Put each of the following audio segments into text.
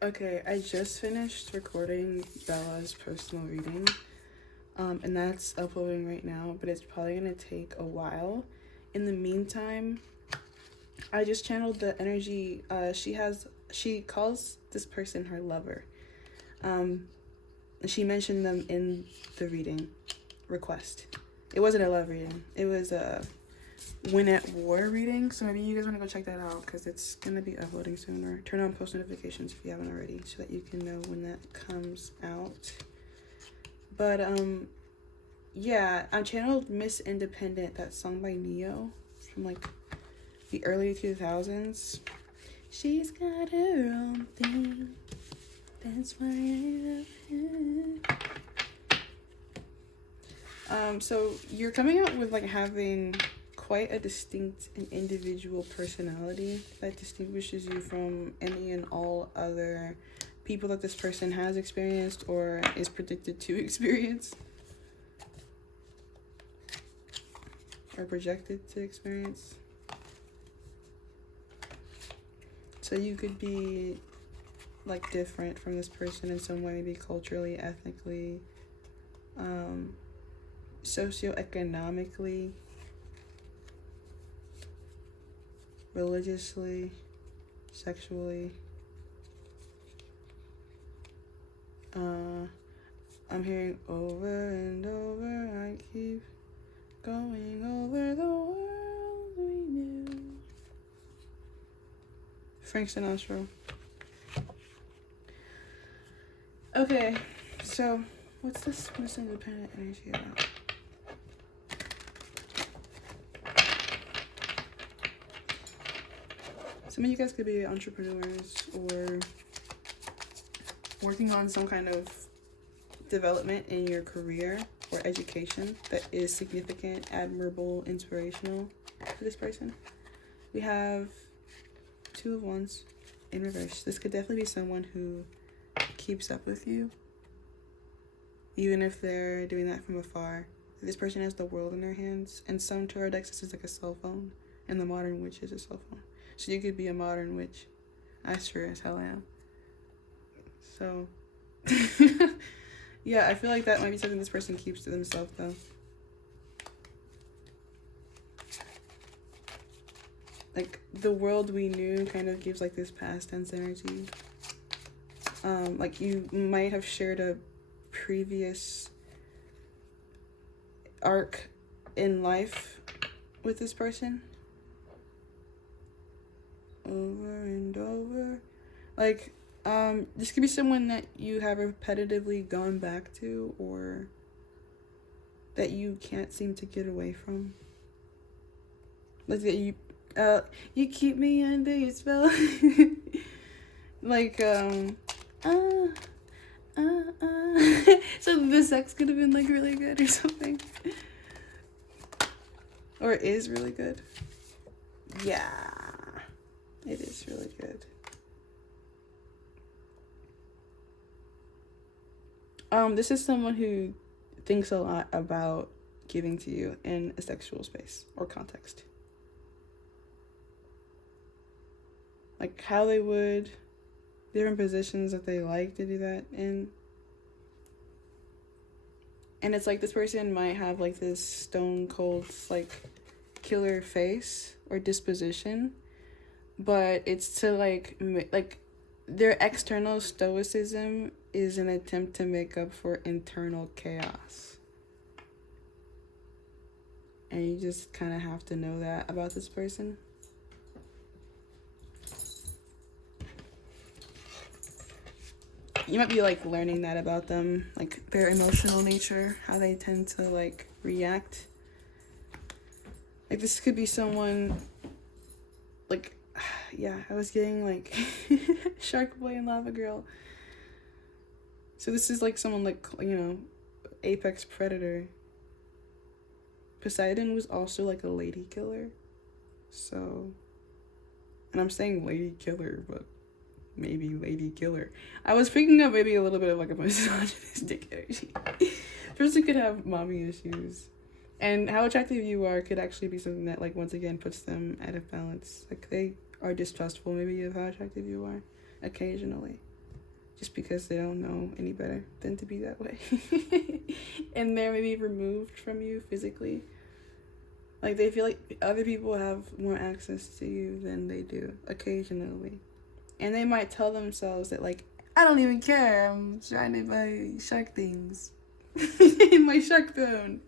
Okay, I just finished recording Bella's personal reading, and that's uploading right now, but it's probably gonna take a while. In the meantime, I just channeled the energy. She calls this person her lover. She mentioned them in the reading request. It wasn't a love reading. It was a Win at War reading. So maybe you guys want to go check that out because it's going to be uploading soon. Or turn on post notifications if you haven't already so that you can know when that comes out. But, yeah, I channeled Miss Independent, that song by Neo from like the early 2000s. She's got her own thing. That's why I love her. So you're coming out with like having quite a distinct and individual personality that distinguishes you from any and all other people that this person has experienced or is predicted to experience or projected to experience. So you could be like different from this person in some way, maybe culturally, ethnically, socioeconomically, religiously, sexually. I'm hearing over and over, I keep going over the world we knew. Frank Sinatra. Okay, so what's this Miss Independent energy about? Some of you guys could be entrepreneurs or working on some kind of development in your career or education that is significant, admirable, inspirational to this person. We have Two of Wands in reverse. This could definitely be someone who keeps up with you, even if they're doing that from afar. This person has the world in their hands, and some tarot decks this is like a cell phone, and the modern witch is a cell phone. So you could be a modern witch. I sure as hell am. So yeah, I feel like that might be something this person keeps to themselves though. Like the world we knew kind of gives like this past tense energy. Like you might have shared a previous arc in life with this person over and over. Like this could be someone that you have repetitively gone back to or that you can't seem to get away from. Like that you keep me under your spell. Like so the sex could have been like really good or something, or it is really good. Yeah, it is really good. This is someone who thinks a lot about giving to you in a sexual space or context, like how they would, different positions that they like to do that in. And it's like this person might have like this stone cold like killer face or disposition, but it's to like their external stoicism is an attempt to make up for internal chaos. And you just kind of have to know that about this person. You might be like learning that about them, like their emotional nature, how they tend to like react. Like this could be someone like, yeah, I was getting like Shark Boy and Lava Girl. So this is like someone like, you know, apex predator. Poseidon was also like a lady killer. So, and I'm saying lady killer, but maybe lady killer. I was picking up maybe a little bit of like a misogynistic energy. Person could have mommy issues. And how attractive you are could actually be something that like once again puts them out of balance. Like they are distrustful maybe of how attractive you are occasionally. just because they don't know any better than to be that way. And they're maybe removed from you physically. Like, they feel like other people have more access to you than they do, occasionally. And they might tell themselves that, like, I don't even care, I'm trying to buy shark things. In my shark phone.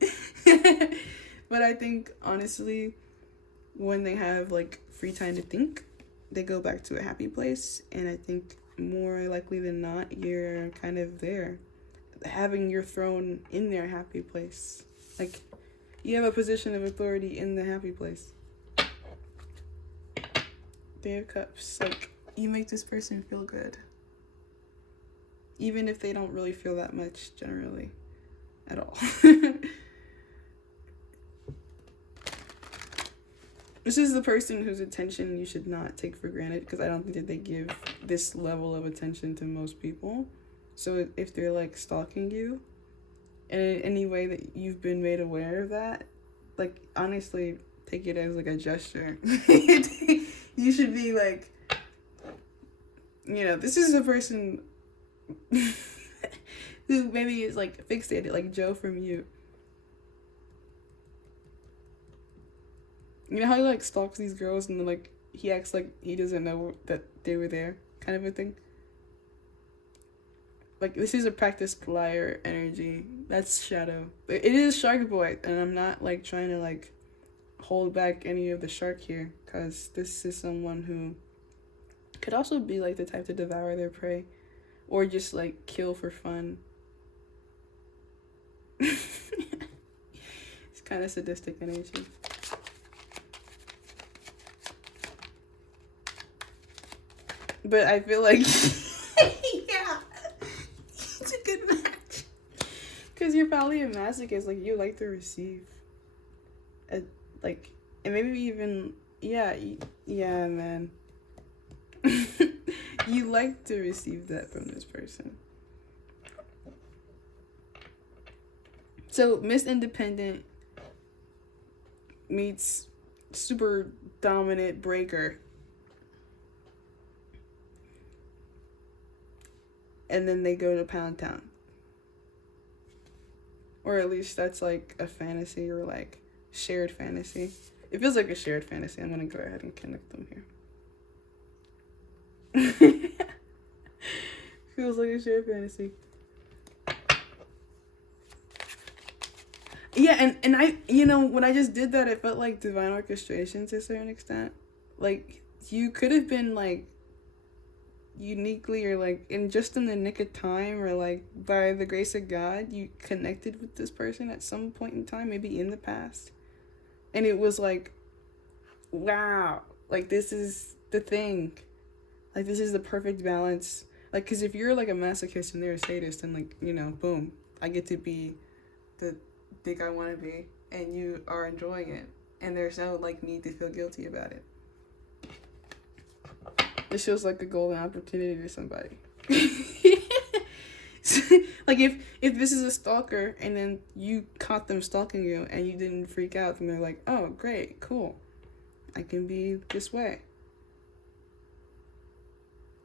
But I think, honestly, when they have, like, free time to think, they go back to a happy place. And I think more likely than not, you're kind of there, having your throne in their happy place. Like, you have a position of authority in the happy place. Three of Cups. Like, you make this person feel good. Even if they don't really feel that much, generally. At all. This is the person whose attention you should not take for granted, because I don't think that they give this level of attention to most people. So if they're, like, stalking you, and in any way that you've been made aware of that, like, honestly, take it as, like, a gesture. You should be like, you know, this is a person who maybe is, like, fixated, like Joe from You. You know how he, like, stalks these girls and then, like, he acts like he doesn't know that they were there, kind of a thing? Like, this is a practiced liar energy. That's Shadow. It is Shark Boy, and I'm not, like, trying to, like, hold back any of the shark here, because this is someone who could also be, like, the type to devour their prey, or just, like, kill for fun. It's kind of sadistic energy. But I feel like, yeah, it's a good match. Because you're probably a masochist, like, you like to receive. Like, and maybe even, yeah, man. You like to receive that from this person. So, Miss Independent meets super dominant breaker. And then they go to Pound Town. Or at least that's, like, a fantasy, or, like, shared fantasy. It feels like a shared fantasy. I'm gonna go ahead and connect them here. Feels like a shared fantasy. Yeah, and I, you know, when I just did that, it felt like divine orchestration to a certain extent. Like, you could have been, like, uniquely, or, like, in the nick of time, or, like, by the grace of God, you connected with this person at some point in time, maybe in the past. And it was like, wow, like, this is the thing. Like, this is the perfect balance. Like, because if you're, like, a masochist and they're a sadist, and, like, you know, boom, I get to be the dick I want to be, and you are enjoying it, and there's no, like, need to feel guilty about it. This feels like a golden opportunity to somebody. Like, if this is a stalker, and then you caught them stalking you, and you didn't freak out, and they're like, oh, great, cool, I can be this way.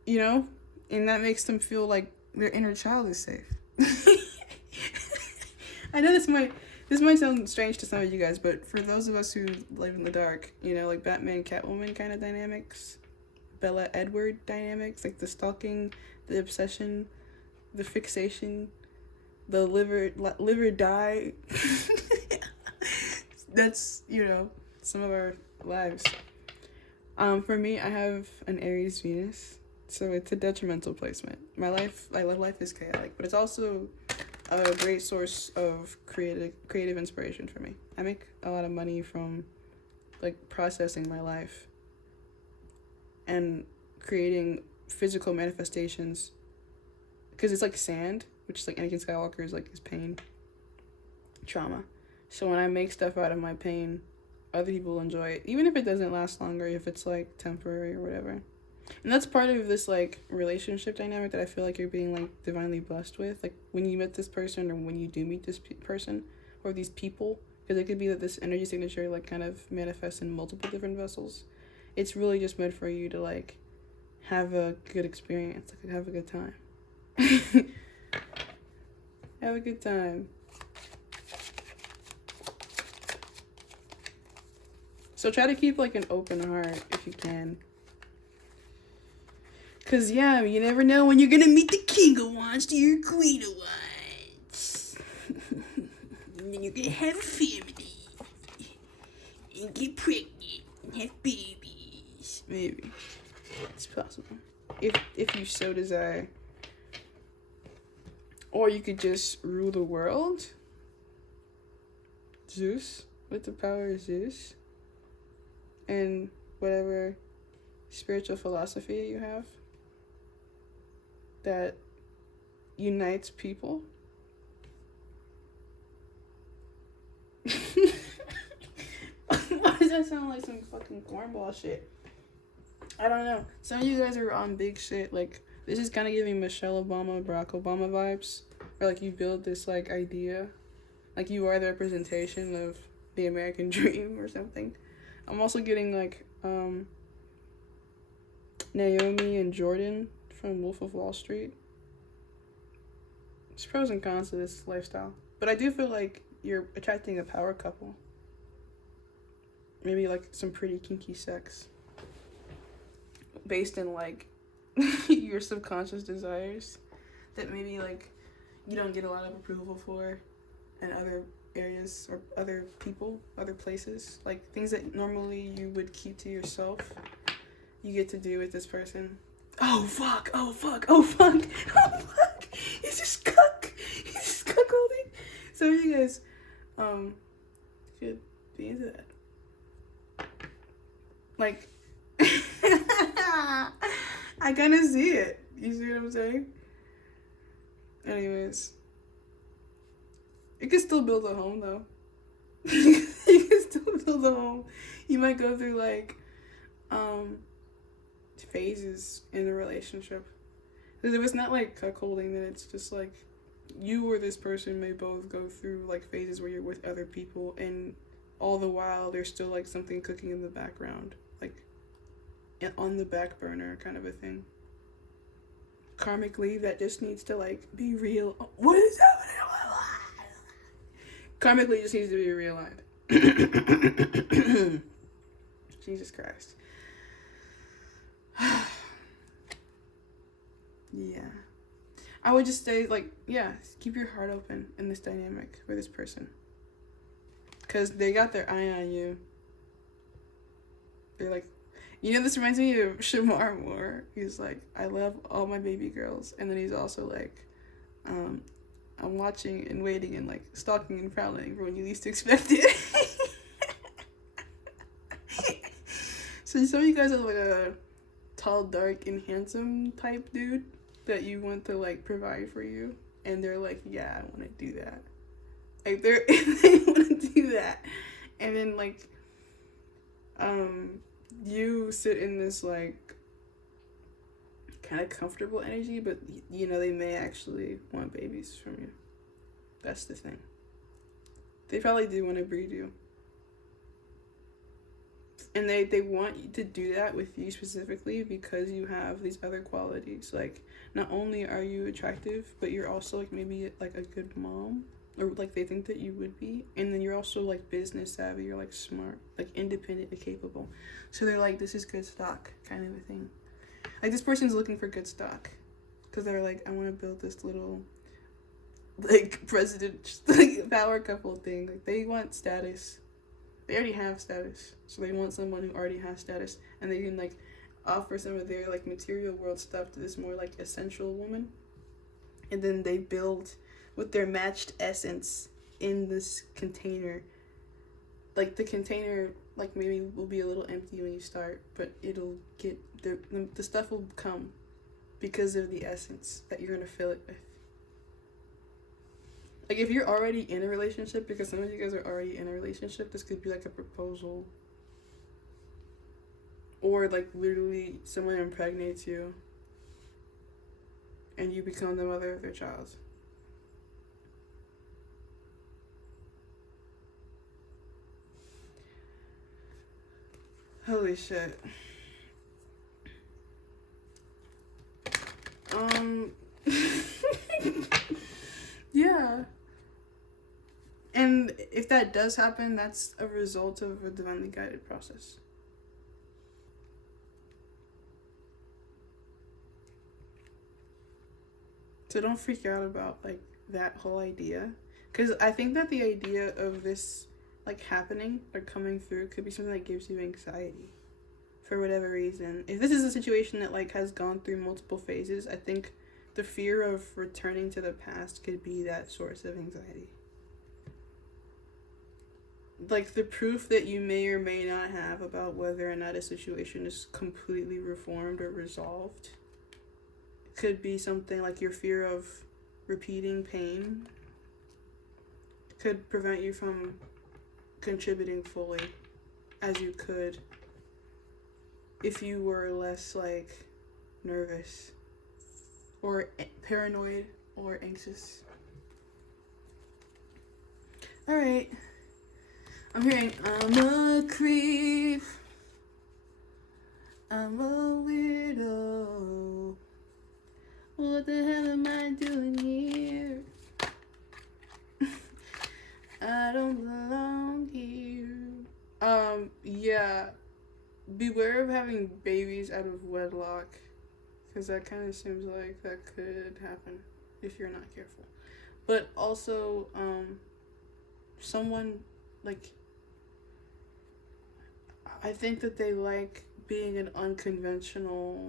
You know? And that makes them feel like their inner child is safe. I know this might sound strange to some of you guys, but for those of us who live in the dark, you know, like Batman, Catwoman kind of dynamics, Bella Edward dynamics, like the stalking, the obsession, the fixation, the liver die. That's, you know, some of our lives. For me, I have an Aries Venus, so it's a detrimental placement. My life is chaotic, but it's also a great source of creative inspiration for me. I make a lot of money from, like, processing my life and creating physical manifestations, because it's like sand, which is like Anakin Skywalker is like his pain, trauma. So when I make stuff out of my pain, other people enjoy it, even if it doesn't last longer, if it's like temporary or whatever. And that's part of this, like, relationship dynamic that I feel like you're being, like, divinely blessed with. Like, when you met this person, or when you do meet this person, or these people, because it could be that this energy signature, like, kind of manifests in multiple different vessels. It's really just meant for you to, like, have a good experience, like, have a good time. Have a good time. So try to keep like an open heart if you can. Cause yeah, you never know when you're gonna meet the king of wands to your queen of wands. And then you're gonna have a family. And get pregnant. And have babies. Maybe. It's possible. If you so desire. Or you could just rule the world. Zeus. With the power of Zeus. And whatever spiritual philosophy you have that unites people. Why does that sound like some fucking cornball shit? I don't know. Some of you guys are on big shit. Like, this is kind of giving Michelle Obama, Barack Obama vibes. Or like you build this like idea. Like you are the representation of the American dream or something. I'm also getting like Naomi and Jordan from Wolf of Wall Street. There's pros and cons to this lifestyle. But I do feel like you're attracting a power couple. Maybe like some pretty kinky sex. Based in like your subconscious desires. That maybe like you don't get a lot of approval for in other areas or other people, other places. Like things that normally you would keep to yourself. You get to do with this person. Oh fuck, oh fuck, oh fuck, oh fuck. He's just cuck. He's just cuckolding. So you guys should be into that. Like I kinda see it. You see what I'm saying? Anyways. You can still build a home though. You can still build a home. You might go through like phases in the relationship. Because if it's not like cuckolding, then it's just like you or this person may both go through like phases where you're with other people, and all the while there's still like something cooking in the background, like on the back burner kind of a thing. Karmically, that just needs to like be real. What is happening? Karmically, just needs to be realigned. Jesus Christ. Yeah. I would just say, like, yeah, keep your heart open in this dynamic for this person. Because they got their eye on you. They're like, you know, this reminds me of Shamar Moore. He's like, I love all my baby girls. And then he's also like, I'm watching and waiting and like stalking and prowling for when you least expect it. So some of you guys are like a tall, dark, and handsome type dude that you want to like provide for you, and they're like, yeah, I want to do that. Like they want to do that, and then like you sit in this like kind of comfortable energy, but you know they may actually want babies from you. That's the thing. They probably do want to breed you. And they want you to do that with you specifically because you have these other qualities. Like, not only are you attractive, but you're also, like, maybe, like, a good mom. Or, like, they think that you would be. And then you're also, like, business savvy. You're, like, smart. Like, independent and capable. So they're like, this is good stock kind of a thing. Like, this person's looking for good stock. Because they're like, I want to build this little, like, president, like, power couple thing. Like, they want status. They already have status, so they want someone who already has status, and they can like offer some of their like material world stuff to this more like essential woman, and then they build with their matched essence in this container. Like the container, like maybe will be a little empty when you start, but it'll get the stuff will come because of the essence that you're gonna fill it with. Like, if you're already in a relationship, because some of you guys are already in a relationship, this could be, like, a proposal. Or, like, literally someone impregnates you. And you become the mother of their child. Holy shit. if that does happen, that's a result of a divinely guided process. So don't freak out about like that whole idea, because I think that the idea of this like happening or coming through could be something that gives you anxiety for whatever reason. If this is a situation that like has gone through multiple phases, I think the fear of returning to the past could be that source of anxiety. Like the proof that you may or may not have about whether or not a situation is completely reformed or resolved could be something like your fear of repeating pain could prevent you from contributing fully as you could if you were less like nervous or paranoid or anxious. All right. I'm hearing I'm a creep. I'm a weirdo. What the hell am I doing here? I don't belong here. Yeah. Beware of having babies out of wedlock, because that kind of seems like that could happen if you're not careful. But also, someone like, I think that they like being an unconventional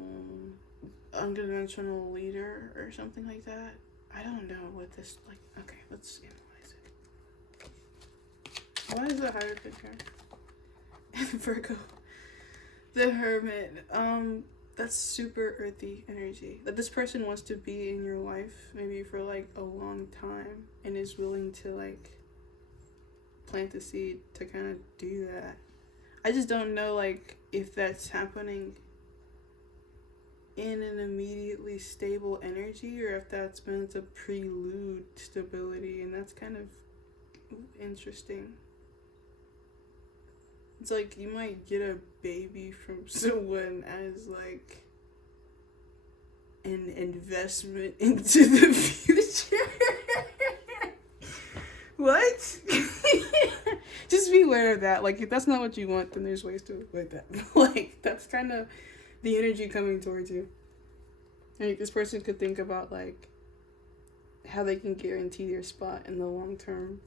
leader or something like that. I don't know what this, like, okay, let's analyze it. Why is the Hierophant here? Virgo. The Hermit. That's super earthy energy. That this person wants to be in your life maybe for like a long time and is willing to like plant the seed to kind of do that. I just don't know like if that's happening in an immediately stable energy or if that's meant to prelude stability, and that's kind of interesting. It's like you might get a baby from someone as like an investment into the future. What? Just be aware of that. Like, if that's not what you want, then there's ways to avoid that. Like, that's kind of the energy coming towards you. Like, this person could think about, like, how they can guarantee their spot in the long term.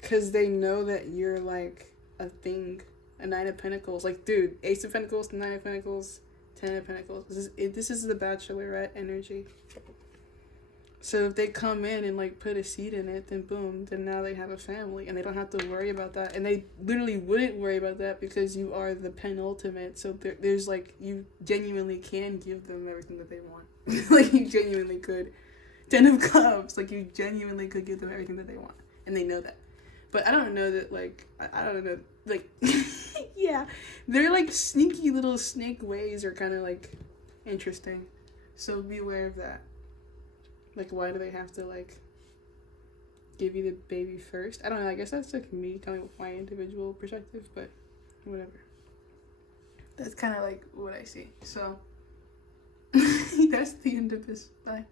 Because they know that you're, like, a thing. A Nine of Pentacles. Like, dude, Ace of Pentacles, Nine of Pentacles, Ten of Pentacles. This is the Bachelorette energy. So if they come in and like put a seed in it, then boom, then now they have a family and they don't have to worry about that. And they literally wouldn't worry about that because you are the penultimate. So there's like, you genuinely can give them everything that they want. Like you genuinely could. 10 of Cups, like you genuinely could give them everything that they want. And they know that. But I don't know that like, I don't know, like, yeah. They're like sneaky little snake ways are kind of like interesting. So be aware of that. Like, why do they have to, like, give you the baby first? I don't know. I guess that's, like, me telling my individual perspective, but whatever. That's kind of, like, what I see. So, that's the end of this. Bye.